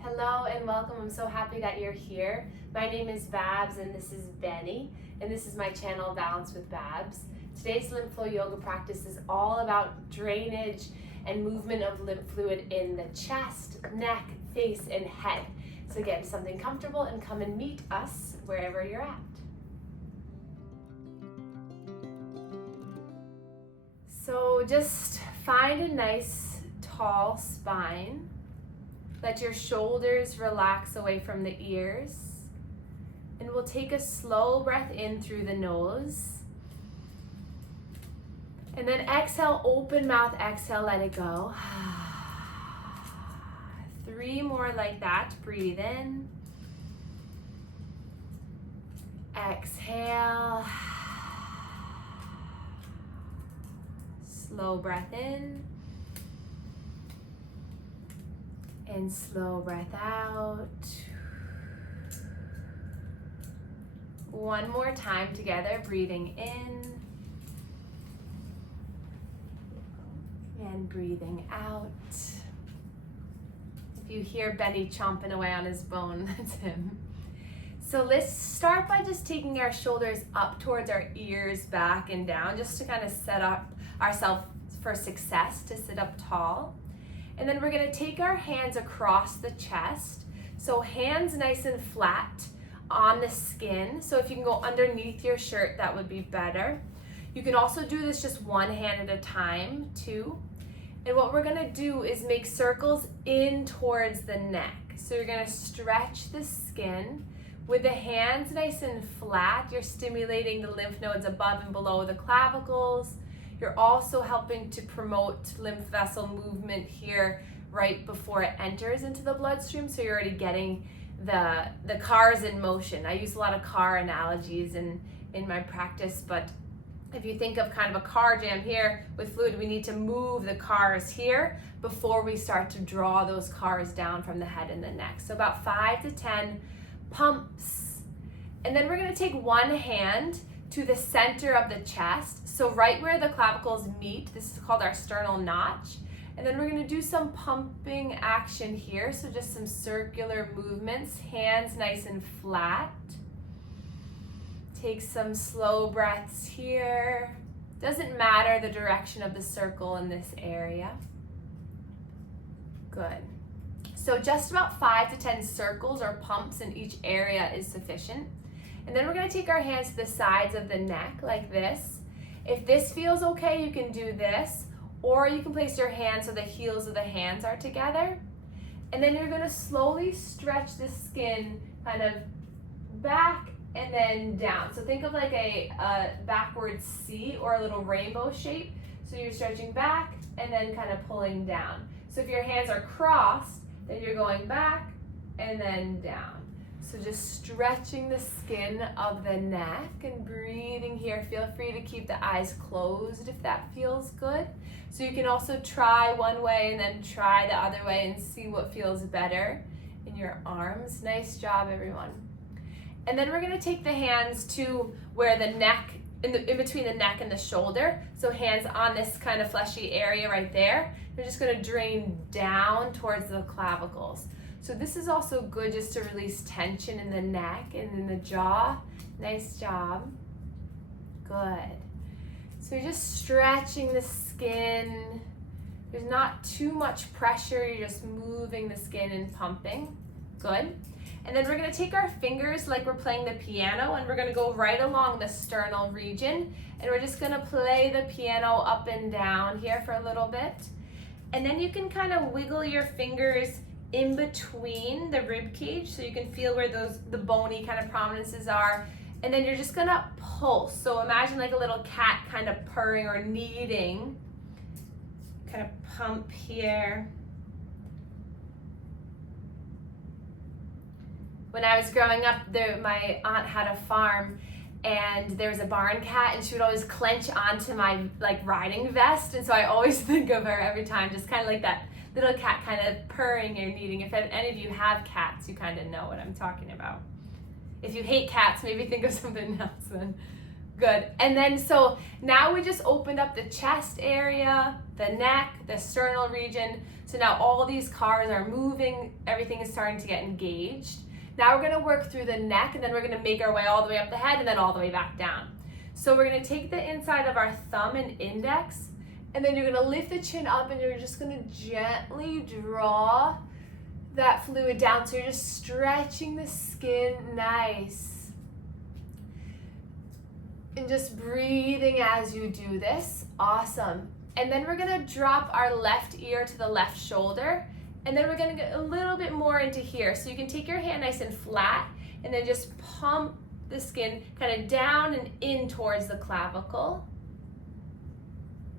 Hello and welcome. I'm so happy that you're here. My name is Babs and this is Benny, and this is my channel Balance with Babs. Today's lymph flow yoga practice is all about drainage and movement of lymph fluid in the chest, neck, face, and head. So get something comfortable and come and meet us wherever you're at. So just find a nice tall spine. Let your shoulders relax away from the ears. And we'll take a slow breath in through the nose. And then exhale, open mouth, exhale, let it go. 3 more like that. Breathe in. Exhale. Slow breath in. And slow breath out. One more time together, breathing in and breathing out. If you hear Benny chomping away on his bone, that's him. So let's start by just taking our shoulders up towards our ears, back and down, just to kind of set up ourselves for success, to sit up tall. And then we're gonna take our hands across the chest. So hands nice and flat on the skin. So if you can go underneath your shirt, that would be better. You can also do this just one hand at a time too. And what we're gonna do is make circles in towards the neck. So you're gonna stretch the skin. With the hands nice and flat, you're stimulating the lymph nodes above and below the clavicles. You're also helping to promote lymph vessel movement here right before it enters into the bloodstream. So you're already getting the cars in motion. I use a lot of car analogies in my practice, but if you think of kind of a car jam here with fluid, we need to move the cars here before we start to draw those cars down from the head and the neck. So about 5 to 10 pumps. And then we're gonna take one hand to the center of the chest, so right where the clavicles meet. This is called our sternal notch. And then we're gonna do some pumping action here, so just some circular movements, hands nice and flat. Take some slow breaths here. Doesn't matter the direction of the circle in this area. Good. So just about 5 to 10 circles or pumps in each area is sufficient. And then we're gonna take our hands to the sides of the neck like this. If this feels okay, you can do this, or you can place your hands so the heels of the hands are together. And then you're gonna slowly stretch the skin kind of back and then down. So think of like a backward C or a little rainbow shape. So you're stretching back and then kind of pulling down. So if your hands are crossed, then you're going back and then down. So just stretching the skin of the neck and breathing here. Feel free to keep the eyes closed if that feels good. So you can also try one way and then try the other way and see what feels better in your arms. Nice job, everyone. And then we're gonna take the hands to where the neck, in between the neck and the shoulder. So hands on this kind of fleshy area right there. You're just gonna drain down towards the clavicles. So this is also good just to release tension in the neck and in the jaw. Nice job. Good. So you're just stretching the skin. There's not too much pressure. You're just moving the skin and pumping. Good. And then we're gonna take our fingers like we're playing the piano, and we're gonna go right along the sternal region. And we're just gonna play the piano up and down here for a little bit. And then you can kind of wiggle your fingers in between the rib cage, so you can feel where the bony kind of prominences are. And then you're just gonna pulse. So imagine like a little cat kind of purring or kneading. Kind of pump here. When I was growing up, my aunt had a farm, and there was a barn cat, and she would always clench onto my like riding vest, and so I always think of her every time, just kind of like that little cat kind of purring or kneading. If any of you have cats, you kind of know what I'm talking about. If you hate cats, maybe think of something else then. Good. And then so now we just opened up the chest area, the neck, the sternal region. So now all these cars are moving, everything is starting to get engaged. Now we're gonna work through the neck, and then we're gonna make our way all the way up the head and then all the way back down. So we're gonna take the inside of our thumb and index, and then you're gonna lift the chin up, and you're just gonna gently draw that fluid down. So you're just stretching the skin nice. And just breathing as you do this. Awesome. And then we're gonna drop our left ear to the left shoulder, and then we're gonna get a little bit more into here. So you can take your hand nice and flat, and then just pump the skin kind of down and in towards the clavicle.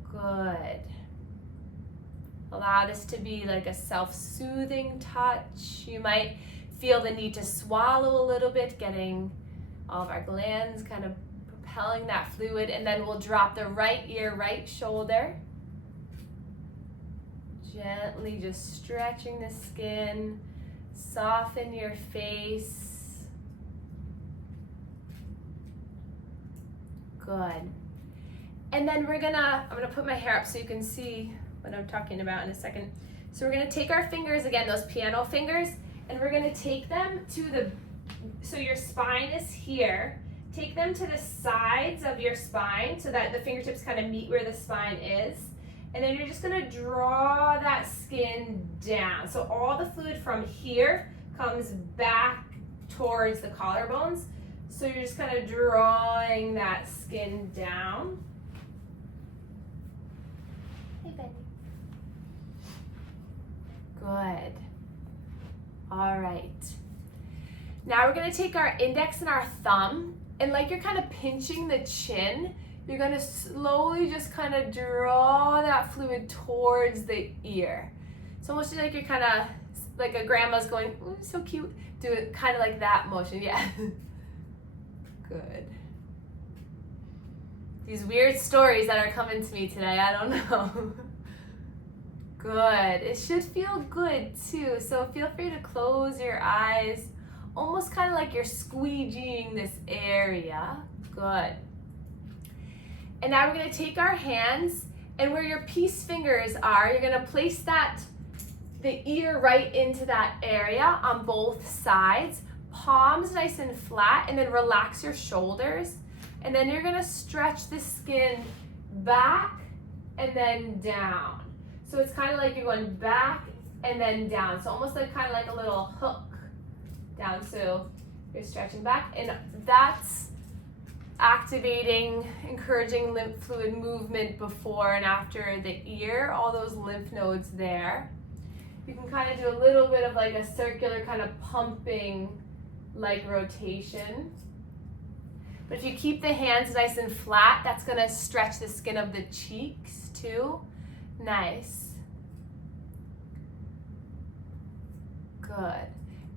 Good. Allow this to be like a self-soothing touch. You might feel the need to swallow a little bit, getting all of our glands kind of propelling that fluid, and then we'll drop the right ear, right shoulder. Gently just stretching the skin, soften your face. Good. And then I'm gonna put my hair up so you can see what I'm talking about in a second. So we're gonna take our fingers, again, those piano fingers, and we're gonna take them to so your spine is here. Take them to the sides of your spine so that the fingertips kind of meet where the spine is. And then you're just gonna draw that skin down. So all the fluid from here comes back towards the collarbones. So you're just kind of drawing that skin down. Hey, Benny. Good. All right. Now we're gonna take our index and our thumb, and like you're kind of pinching the chin, you're gonna slowly just kind of draw that fluid towards the ear. It's almost like you're kind of, like a grandma's going, ooh, so cute. Do it kind of like that motion, yeah. Good. These weird stories that are coming to me today, I don't know. Good, it should feel good too. So feel free to close your eyes, almost kind of like you're squeegeeing this area. Good. And now we're gonna take our hands, and where your peace fingers are, you're gonna place the ear right into that area on both sides. Palms nice and flat, and then relax your shoulders. And then you're gonna stretch the skin back and then down. So it's kind of like you're going back and then down. So almost like kind of like a little hook down. So you're stretching back, and that's activating, encouraging lymph fluid movement before and after the ear, all those lymph nodes there. You can kind of do a little bit of like a circular kind of pumping like rotation. But if you keep the hands nice and flat, that's gonna stretch the skin of the cheeks too. Nice. Good.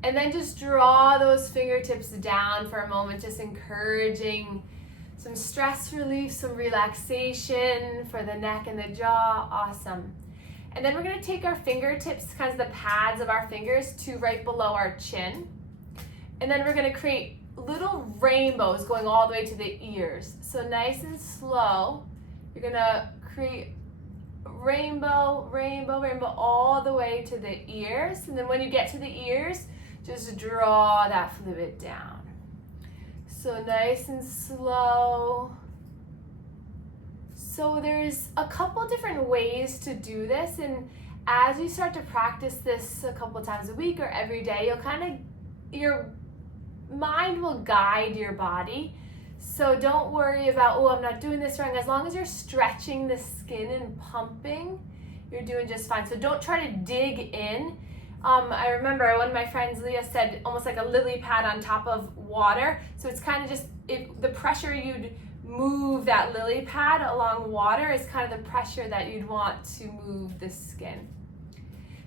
And then just draw those fingertips down for a moment, just encouraging some stress relief, some relaxation for the neck and the jaw. Awesome. And then we're gonna take our fingertips, kind of the pads of our fingers, to right below our chin. And then we're gonna create little rainbows going all the way to the ears. So nice and slow, you're gonna create rainbow, rainbow, rainbow all the way to the ears. And then when you get to the ears, just draw that fluid down. So nice and slow. So there's a couple different ways to do this, and as you start to practice this a couple times a week or every day, your mind will guide your body. So don't worry about, oh, I'm not doing this wrong. As long as you're stretching the skin and pumping, you're doing just fine. So don't try to dig in. I remember one of my friends, Leah, said almost like a lily pad on top of water. So it's kind of just, the pressure you'd move that lily pad along water is kind of the pressure that you'd want to move the skin.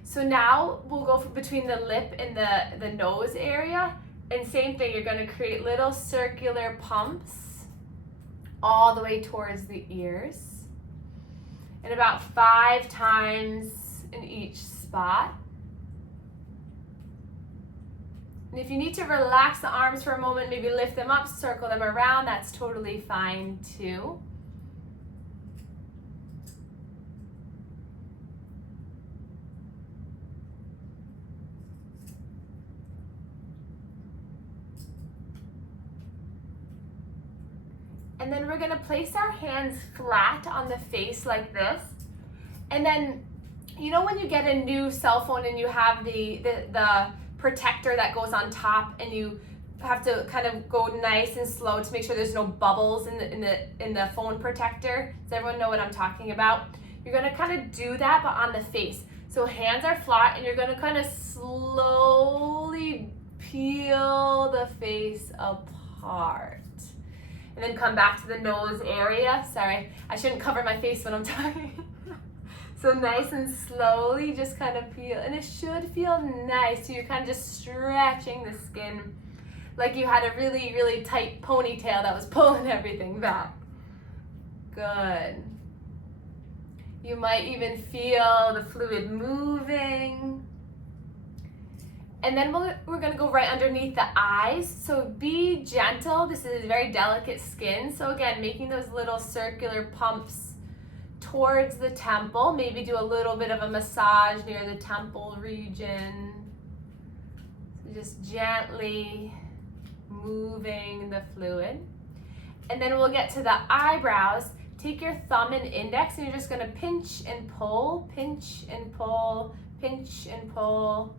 So now we'll go between the lip and the nose area. And same thing, you're gonna create little circular pumps all the way towards the ears. And about 5 times in each spot. And if you need to relax the arms for a moment, maybe lift them up, circle them around, that's totally fine too. And then we're gonna place our hands flat on the face like this. And then, you know when you get a new cell phone and you have the protector that goes on top, and you have to kind of go nice and slow to make sure there's no bubbles in the phone protector? Does everyone know what I'm talking about? You're gonna kind of do that, but on the face. So hands are flat, and you're gonna kind of slowly peel the face apart. And then come back to the nose area. Sorry, I shouldn't cover my face when I'm talking. So nice and slowly just kind of peel, and it should feel nice. So you're kind of just stretching the skin like you had a really, really tight ponytail that was pulling everything back. Good. You might even feel the fluid moving. And then we're gonna go right underneath the eyes. So be gentle. This is very delicate skin. So again, making those little circular pumps towards the temple. Maybe do a little bit of a massage near the temple region. So just gently moving the fluid. And then we'll get to the eyebrows. Take your thumb and index, and you're just gonna pinch and pull, pinch and pull, pinch and pull.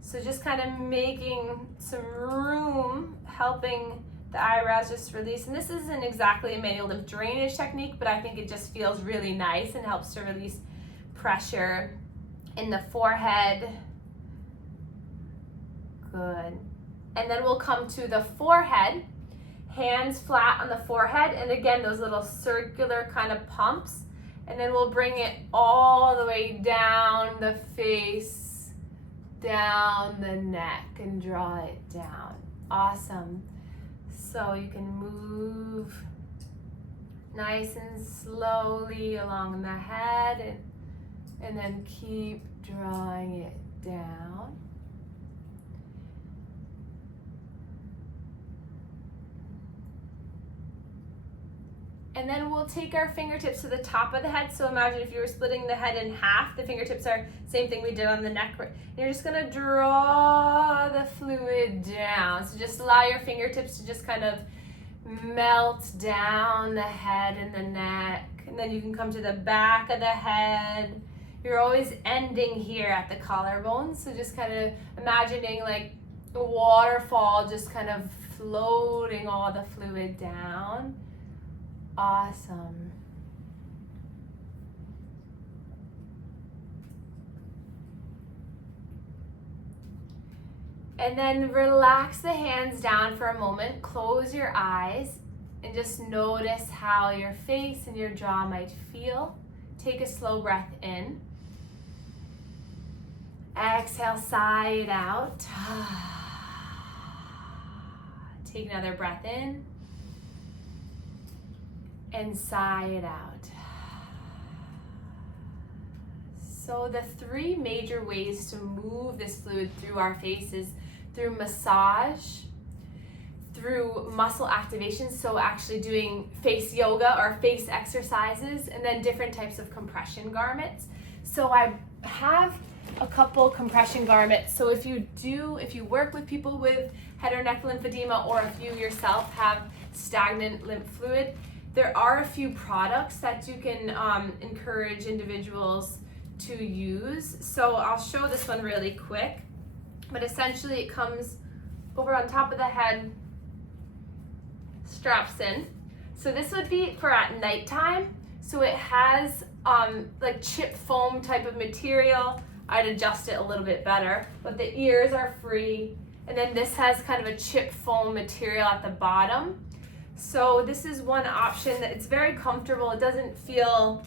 So just kind of making some room, helping the eyebrows just release. And this isn't exactly a manual lymph drainage technique, but I think it just feels really nice and helps to release pressure in the forehead. Good. And then we'll come to the forehead, hands flat on the forehead, and again, those little circular kind of pumps. And then we'll bring it all the way down the face, down the neck, and draw it down. Awesome. So you can move nice and slowly along the head, and then keep drawing it down. And then we'll take our fingertips to the top of the head. So imagine if you were splitting the head in half, the fingertips are same thing we did on the neck. And you're just gonna draw the fluid down. So just allow your fingertips to just kind of melt down the head and the neck. And then you can come to the back of the head. You're always ending here at the collarbone. So just kind of imagining like a waterfall, just kind of floating all the fluid down. Awesome. And then relax the hands down for a moment. Close your eyes and just notice how your face and your jaw might feel. Take a slow breath in. Exhale, sigh it out. Take another breath in. And sigh it out. So the three major ways to move this fluid through our face is through massage, through muscle activation, so actually doing face yoga or face exercises, and then different types of compression garments. So I have a couple compression garments. So if you work with people with head or neck lymphedema, or if you yourself have stagnant lymph fluid, there are a few products that you can encourage individuals to use. So I'll show this one really quick, but essentially it comes over on top of the head, straps in. So this would be for at nighttime. So it has like chip foam type of material. I'd adjust it a little bit better, but the ears are free. And then this has kind of a chip foam material at the bottom. So this is one option that it's very comfortable. It doesn't feel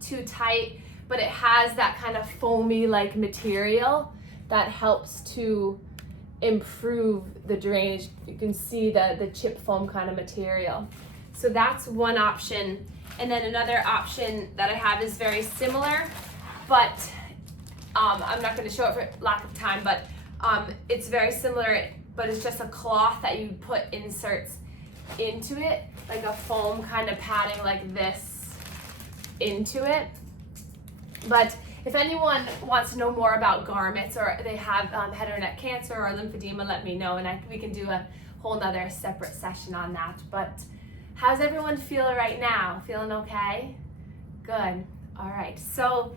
too tight, but it has that kind of foamy like material that helps to improve the drainage. You can see the chip foam kind of material. So that's one option. And then another option that I have is very similar, but I'm not going to show it for lack of time, but It's very similar, but it's just a cloth that you put inserts into it, like a foam kind of padding like this into it. But if anyone wants to know more about garments, or they have head or neck cancer or lymphedema, let me know, and we can do a whole nother separate session on that. But how's everyone feeling right now? Feeling okay? Good. All right, so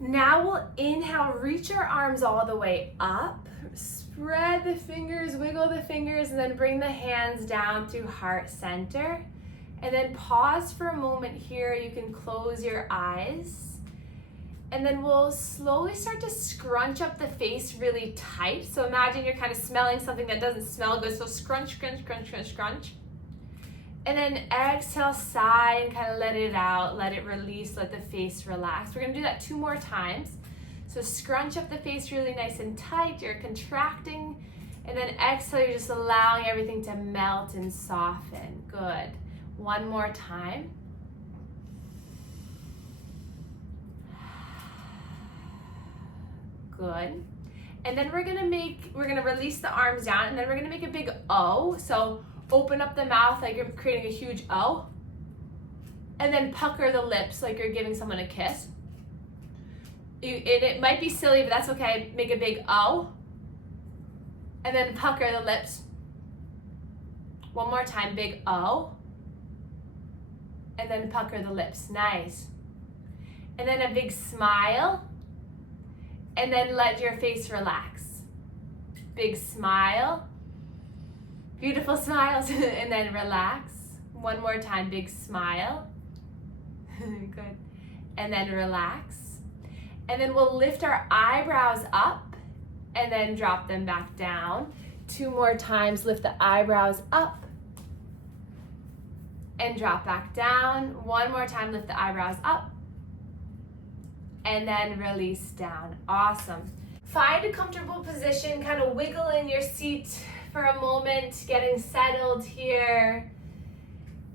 now we'll inhale, reach our arms all the way up, spread the fingers, wiggle the fingers, and then bring the hands down through heart center. And then pause for a moment here. You can close your eyes. And then we'll slowly start to scrunch up the face really tight. So imagine you're kind of smelling something that doesn't smell good. So scrunch, scrunch, scrunch, scrunch, scrunch. And then exhale, sigh, and kind of let it out. Let it release, let the face relax. We're gonna do that 2 more times. So scrunch up the face really nice and tight. You're contracting. And then exhale, you're just allowing everything to melt and soften. Good. 1 more time. Good. And then we're gonna release the arms down, and then we're gonna make a big O. So open up the mouth like you're creating a huge O. And then pucker the lips like you're giving someone a kiss. It might be silly, but that's okay. Make a big O. And then pucker the lips. 1 more time, big O. And then pucker the lips, nice. And then a big smile. And then let your face relax. Big smile. Beautiful smiles. And then relax. 1 more time, big smile. Good. And then relax. And then we'll lift our eyebrows up and then drop them back down. 2 more times, lift the eyebrows up and drop back down. 1 more time, lift the eyebrows up and then release down. Awesome. Find a comfortable position, kind of wiggle in your seat for a moment, getting settled here.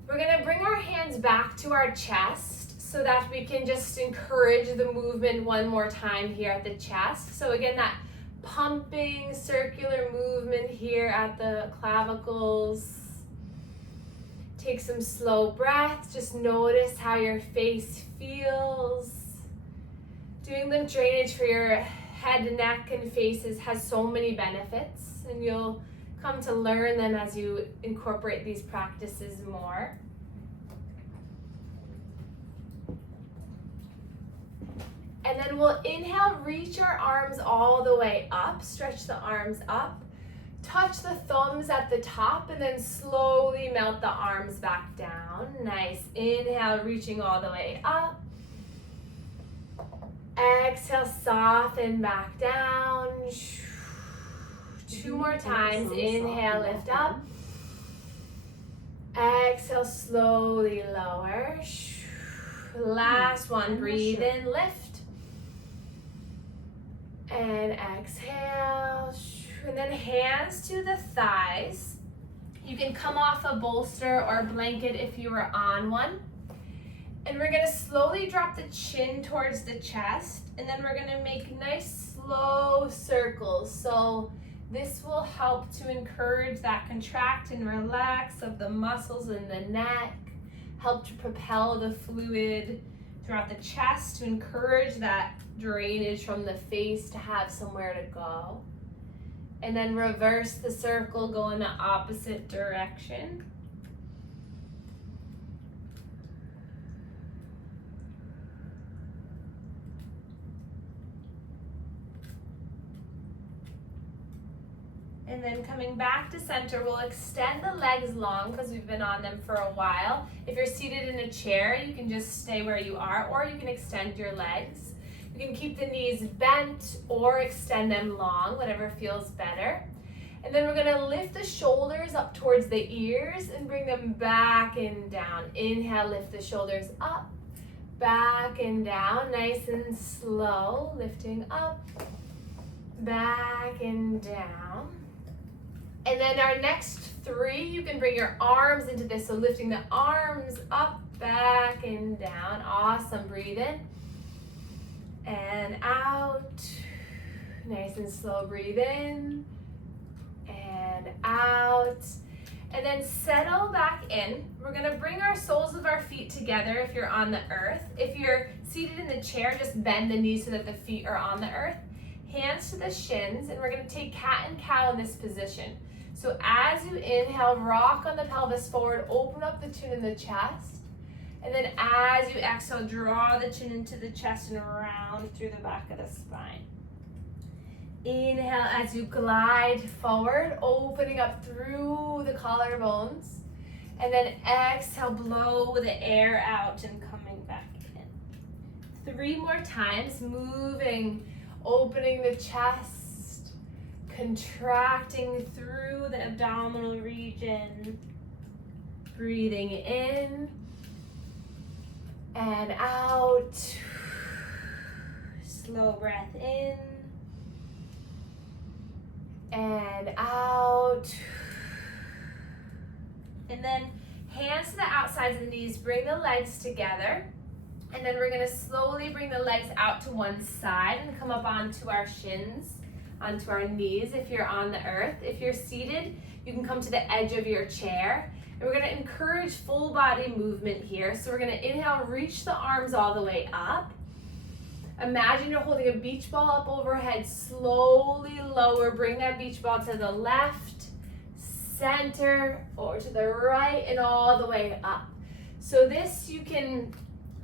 We're gonna bring our hands back to our chest so that we can just encourage the movement 1 more time here at the chest. So again, that pumping circular movement here at the clavicles. Take some slow breaths. Just notice how your face feels. Doing lymph drainage for your head, neck, and faces has so many benefits, and you'll come to learn them as you incorporate these practices more. And then we'll inhale, reach our arms all the way up, stretch the arms up, touch the thumbs at the top, and then slowly melt the arms back down. Nice. Inhale, reaching all the way up. Exhale, soften back down. 2 more times. Inhale, lift up. Exhale, slowly lower. Last one. Breathe in, lift. And exhale. And then hands to the thighs. You can come off a bolster or a blanket if you were on one. And we're gonna slowly drop the chin towards the chest, and then we're gonna make nice slow circles. So this will help to encourage that contract and relax of the muscles in the neck, help to propel the fluid throughout the chest to encourage that drainage from the face to have somewhere to go. And then reverse the circle, go in the opposite direction. And then coming back to center, we'll extend the legs long because we've been on them for a while. If you're seated in a chair, you can just stay where you are, or you can extend your legs. You can keep the knees bent or extend them long, whatever feels better. And then we're gonna lift the shoulders up towards the ears and bring them back and down. Inhale, lift the shoulders up, back and down, nice and slow, lifting up, back and down. And then our next 3, you can bring your arms into this. So lifting the arms up, back and down. Awesome, breathe in and out. Nice and slow, breathe in and out. And then settle back in. We're gonna bring our soles of our feet together if you're on the earth. If you're seated in the chair, just bend the knees so that the feet are on the earth. Hands to the shins, and we're gonna take cat and cow in this position. So as you inhale, rock on the pelvis forward, open up the chin in the chest. And then as you exhale, draw the chin into the chest and round through the back of the spine. Inhale as you glide forward, opening up through the collarbones. And then exhale, blow the air out and coming back in. 3 more times, moving, opening the chest, contracting through the abdominal region. Breathing in and out. Slow breath in and out. And then hands to the outsides of the knees, bring the legs together. And then we're gonna slowly bring the legs out to one side and come up onto our shins, onto our knees if you're on the earth. If you're seated, you can come to the edge of your chair. And we're gonna encourage full body movement here. So we're gonna inhale, reach the arms all the way up. Imagine you're holding a beach ball up overhead, slowly lower, bring that beach ball to the left, center, or to the right, and all the way up. So this, you can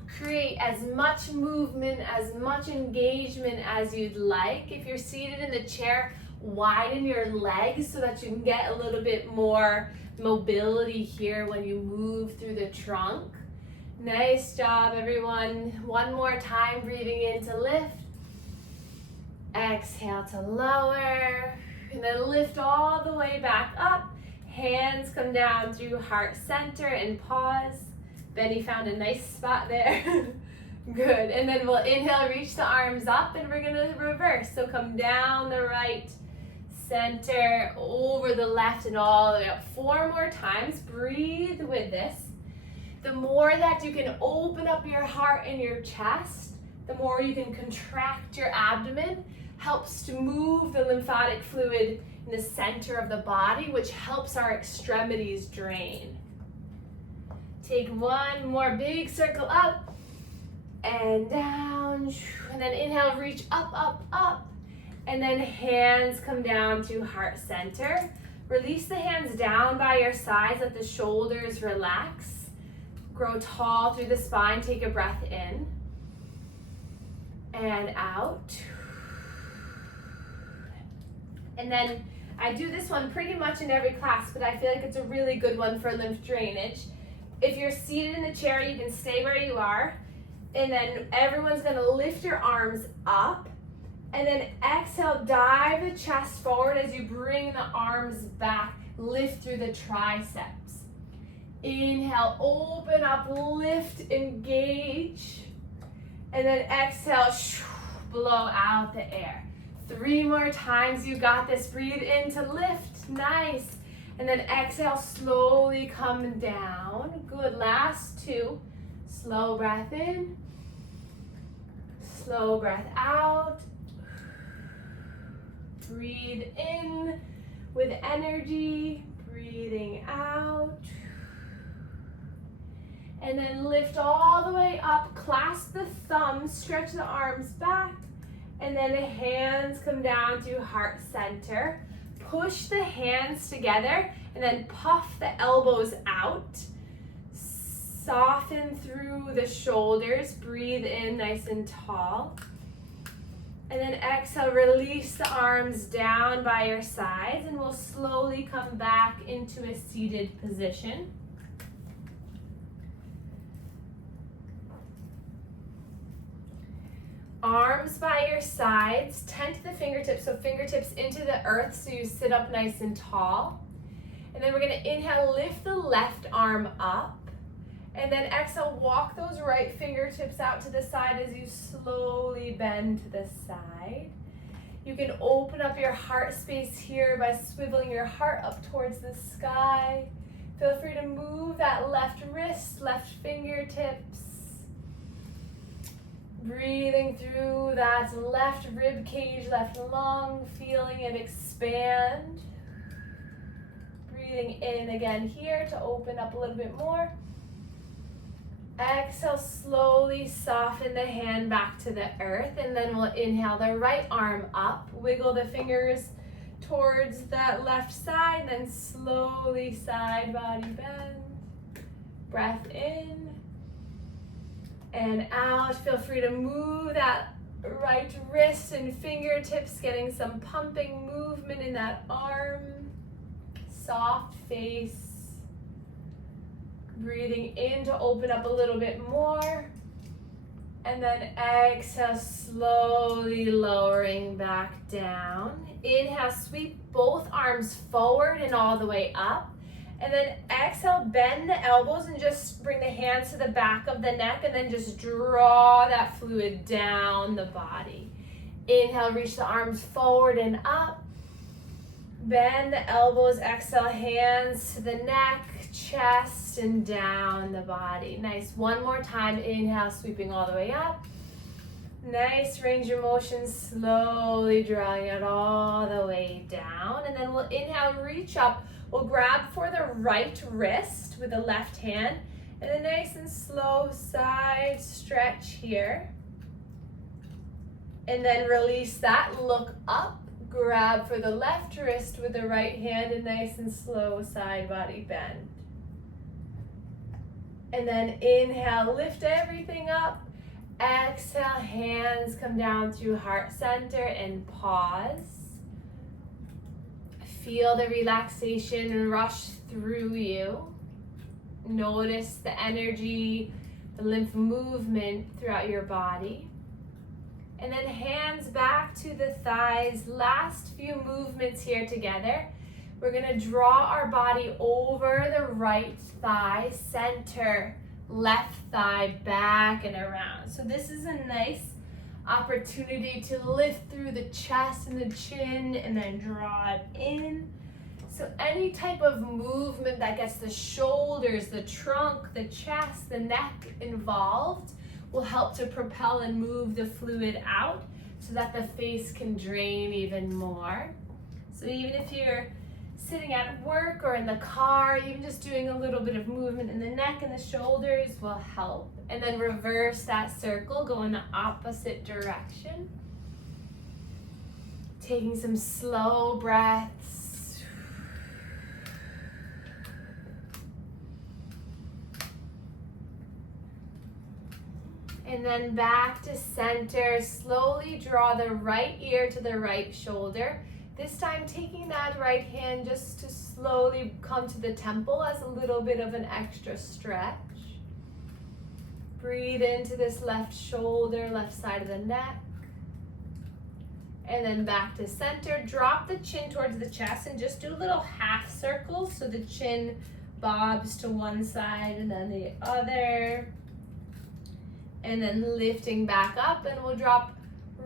create as much movement, as much engagement as you'd like. If you're seated in the chair, widen your legs so that you can get a little bit more mobility here when you move through the trunk. Nice job, everyone. One more time, breathing in to lift. Exhale to lower. And then lift all the way back up. Hands come down through heart center and pause. Benny found a nice spot there. Good. And then we'll inhale, reach the arms up, and we're gonna reverse. So come down the right, center, over the left, and all the way up. 4 more times. Breathe with this. The more that you can open up your heart and your chest, the more you can contract your abdomen, helps to move the lymphatic fluid in the center of the body, which helps our extremities drain. Take 1 more big circle up and down, and then inhale, reach up, up, up, and then hands come down to heart center. Release the hands down by your sides, let the shoulders relax. Grow tall through the spine, take a breath in and out. And then I do this one pretty much in every class, but I feel like it's a really good one for lymph drainage. If you're seated in the chair, you can stay where you are, and then everyone's gonna lift your arms up, and then exhale, dive the chest forward as you bring the arms back, lift through the triceps. Inhale, open up, lift, engage, and then exhale, blow out the air. 3 more times, you got this. Breathe in to lift, nice. And then exhale, slowly come down. Good, last 2. Slow breath in, slow breath out. Breathe in with energy, breathing out. And then lift all the way up, clasp the thumbs, stretch the arms back, and then the hands come down to heart center. Push the hands together, and then puff the elbows out. Soften through the shoulders, breathe in nice and tall. And then exhale, release the arms down by your sides, and we'll slowly come back into a seated position. Arms by your sides, tent the fingertips, so fingertips into the earth so you sit up nice and tall. And then we're gonna inhale, lift the left arm up. And then exhale, walk those right fingertips out to the side as you slowly bend to the side. You can open up your heart space here by swiveling your heart up towards the sky. Feel free to move that left wrist, left fingertips. Breathing through that left rib cage, left lung, feeling it expand. Breathing in again here to open up a little bit more. Exhale, slowly soften the hand back to the earth, and then we'll inhale the right arm up. Wiggle the fingers towards that left side, then slowly side body bend. Breath in and out. Feel free to move that right wrist and fingertips, getting some pumping movement in that arm. Soft face. Breathing in to open up a little bit more. And then exhale, slowly lowering back down. Inhale, sweep both arms forward and all the way up. And then exhale, bend the elbows and just bring the hands to the back of the neck, and then just draw that fluid down the body. Inhale, reach the arms forward and up. Bend the elbows, exhale, hands to the neck, chest, and down the body. Nice. One more time. Inhale, sweeping all the way up. Nice range of motion, slowly drawing it all the way down. And then we'll inhale, reach up. We'll grab for the right wrist with the left hand. And then nice and slow side stretch here. And then release that, look up. Grab for the left wrist with the right hand, and nice and slow side body bend. And then inhale, lift everything up. Exhale, hands come down through heart center and pause. Feel the relaxation rush through you. Notice the energy, the lymph movement throughout your body. And then hands back to the thighs. Last few movements here together. We're gonna draw our body over the right thigh, center, left thigh, back and around. So this is a nice opportunity to lift through the chest and the chin and then draw it in. So any type of movement that gets the shoulders, the trunk, the chest, the neck involved will help to propel and move the fluid out so that the face can drain even more. So even if you're sitting at work or in the car, even just doing a little bit of movement in the neck and the shoulders will help. And then reverse that circle, go in the opposite direction. Taking some slow breaths. And then back to center. Slowly draw the right ear to the right shoulder. This time taking that right hand just to slowly come to the temple as a little bit of an extra stretch. Breathe into this left shoulder, left side of the neck. And then back to center. Drop the chin towards the chest and just do little half circles so the chin bobs to one side and then the other. And then lifting back up, and we'll drop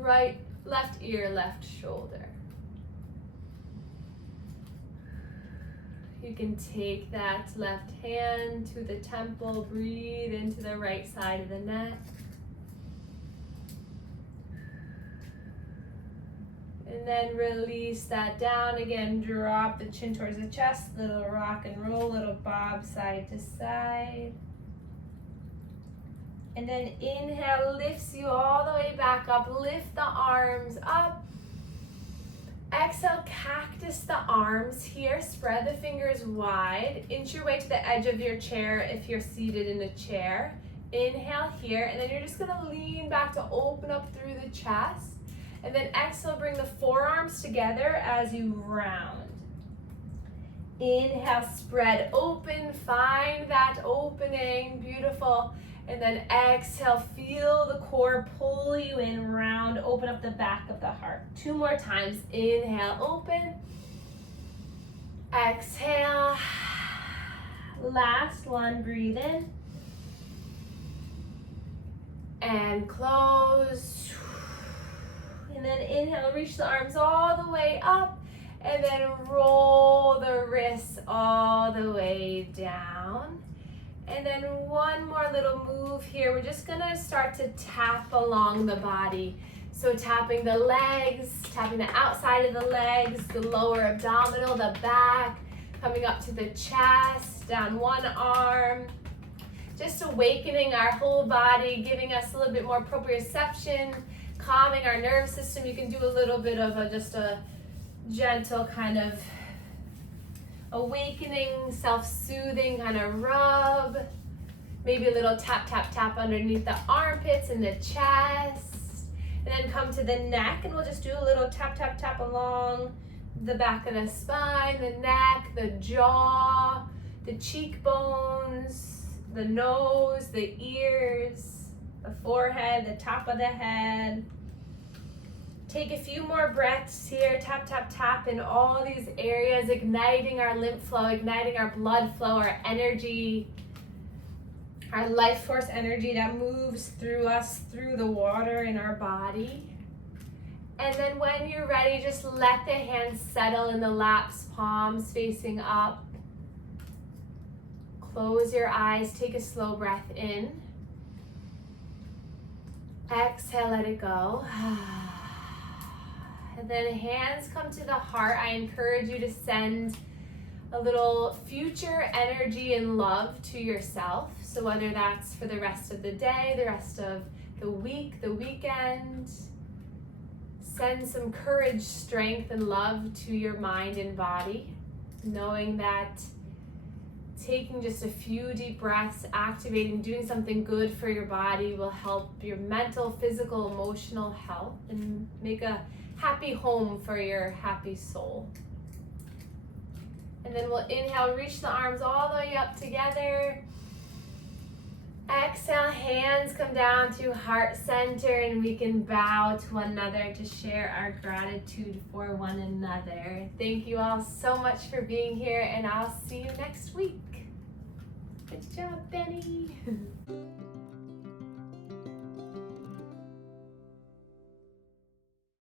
right, left ear, left shoulder. You can take that left hand to the temple, breathe into the right side of the neck. And then release that down again, drop the chin towards the chest, little rock and roll, little bob side to side. And then inhale, lifts you all the way back up. Lift the arms up. Exhale, cactus the arms here. Spread the fingers wide. Inch your way to the edge of your chair if you're seated in a chair. Inhale here, and then you're just gonna lean back to open up through the chest. And then exhale, bring the forearms together as you round. Inhale, spread open, find that opening, beautiful. And then exhale, feel the core pull you in, round, open up the back of the heart. 2 more times, inhale, open. Exhale, last one, breathe in. And close. And then inhale, reach the arms all the way up. And then roll the wrists all the way down. And then one more little move here. We're just gonna start to tap along the body. So tapping the legs, tapping the outside of the legs, the lower abdominal, the back, coming up to the chest, down one arm. Just awakening our whole body, giving us a little bit more proprioception, calming our nervous system. You can do a little bit of just a gentle kind of awakening, self-soothing kind of rub. Maybe a little tap, tap, tap underneath the armpits and the chest. And then come to the neck, and we'll just do a little tap, tap, tap along the back of the spine, the neck, the jaw, the cheekbones, the nose, the ears, the forehead, the top of the head. Take a few more breaths here, tap, tap, tap in all these areas, igniting our lymph flow, igniting our blood flow, our energy, our life force energy that moves through us, through the water in our body. And then when you're ready, just let the hands settle in the laps, palms facing up. Close your eyes, take a slow breath in. Exhale, let it go. And then hands come to the heart. I encourage you to send a little future energy and love to yourself. So whether that's for the rest of the day, the rest of the week, the weekend, send some courage, strength, and love to your mind and body, knowing that taking just a few deep breaths, activating, doing something good for your body will help your mental, physical, emotional health and make a happy home for your happy soul. And then we'll inhale, reach the arms all the way up together. Exhale, hands come down to heart center, and we can bow to one another to share our gratitude for one another. Thank you all so much for being here, and I'll see you next week. Good job, Benny.